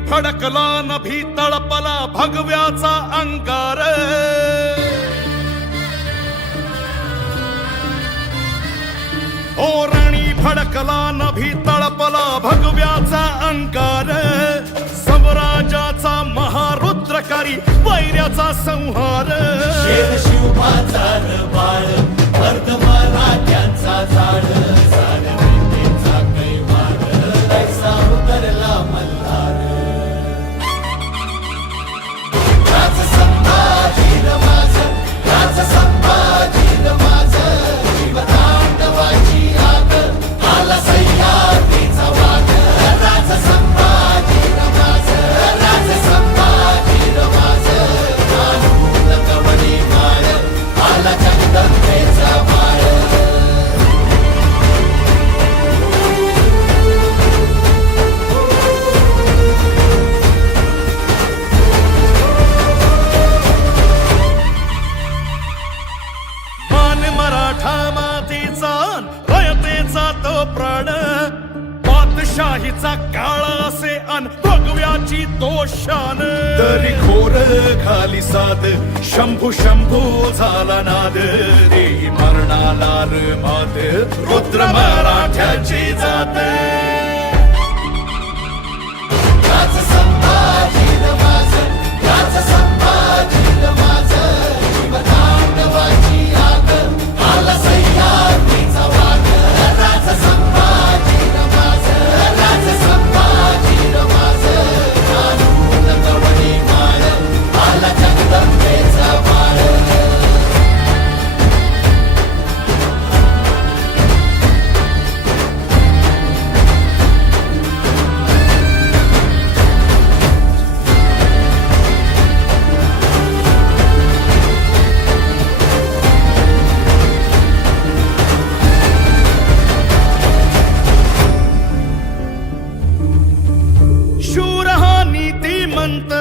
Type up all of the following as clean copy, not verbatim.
फडकला नभी तळपला भगव्याचा अंगार ओरणी फडकला नभी तळपला भगव्याचा अंगार स्वराजाचा महारुद्रकारी वैर्याचा संहार शिवबाचा बाळ वर्धमाराज्यांचा झाड साडवेचा कैवार ऐसा उतरला मल्हार राज संभाजी माझं राज संभाजी माझं जीवतांडवाची आग आला सह्याद्रीचा वाघ राज संभाजी माझं राज संभाजी माझं कानून कवडी माळ आला जगदंबेचा बाळ मान मराठा मातीचा रयतेचा तो प्राण बादशाहीचा काळा असे अन भगव्याची तो शान तरी खोर खाली साद शंभू शंभू झाला नाद देही मरणाला र मात रुद्र मराठ्याची जात राज संभाजी माझं राज संभाजी माझं जीवतांडवाची आग आला सह्याद्रीचा वाघ राज संभाजी माझं राज संभाजी माझं कानून कवडी माळ आला जगदंबेचा बाळ शूर हा नीतिमंत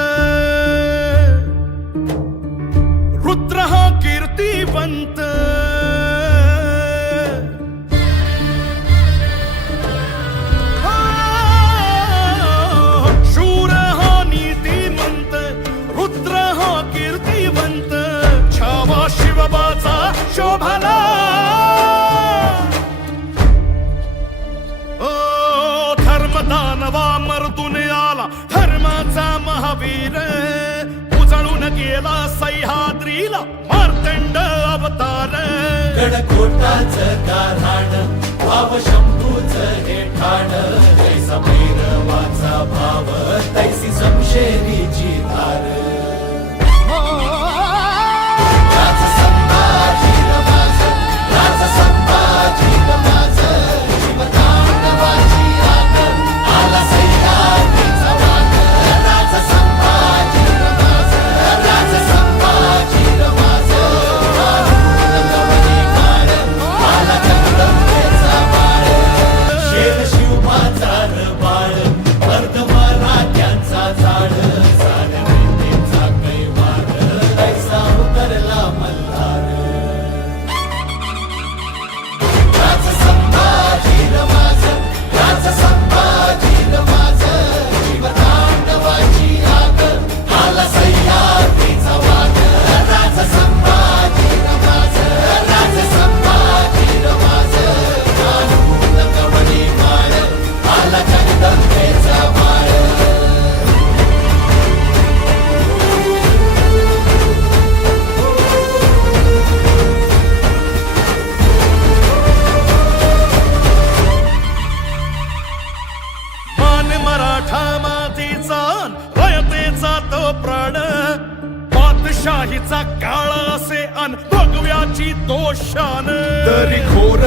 रुद्र हा कीर्तिवंत शूर हा नीतिमंत रुद्र हा कीर्तिवंत छावा शिवबाचा शोभला धर्मदानवा मर्दून आला धर्माचा महावीर उजळून गेला सह्याद्रीला मार्तंड अवतार गडकोटाचं गाऱ्हाण भाव शंभूचं हे ठाण जैसा भैरवाचा भाव तैसी समशेरीची धार राज संभाजी माझं राज संभाजी माझं जीवतांडवाची आग आला सह्याद्रीचा वाघ राज संभाजी माझं राज संभाजी माझं कानून कवडी माळ आला जगदंबेचा बाळ शेर शिवबाचा बाळ वर्धमाराज्यांचा झाड साडवेचा कैवार ऐसा उतरला मल्हार राज संभाजी माझं राज संभाजी माझं जीवतांडवाची आग आला सह्याद्रीचा वाघ राज संभाजी माझं राज संभाजी माझं कानून कवडी माळ आला जगदंबेचा बाळ मान मराठा मातीचा रयतेचा तो प्राण बादशाहीचा काळा असे अन भगव्याची तो शान तरी खोर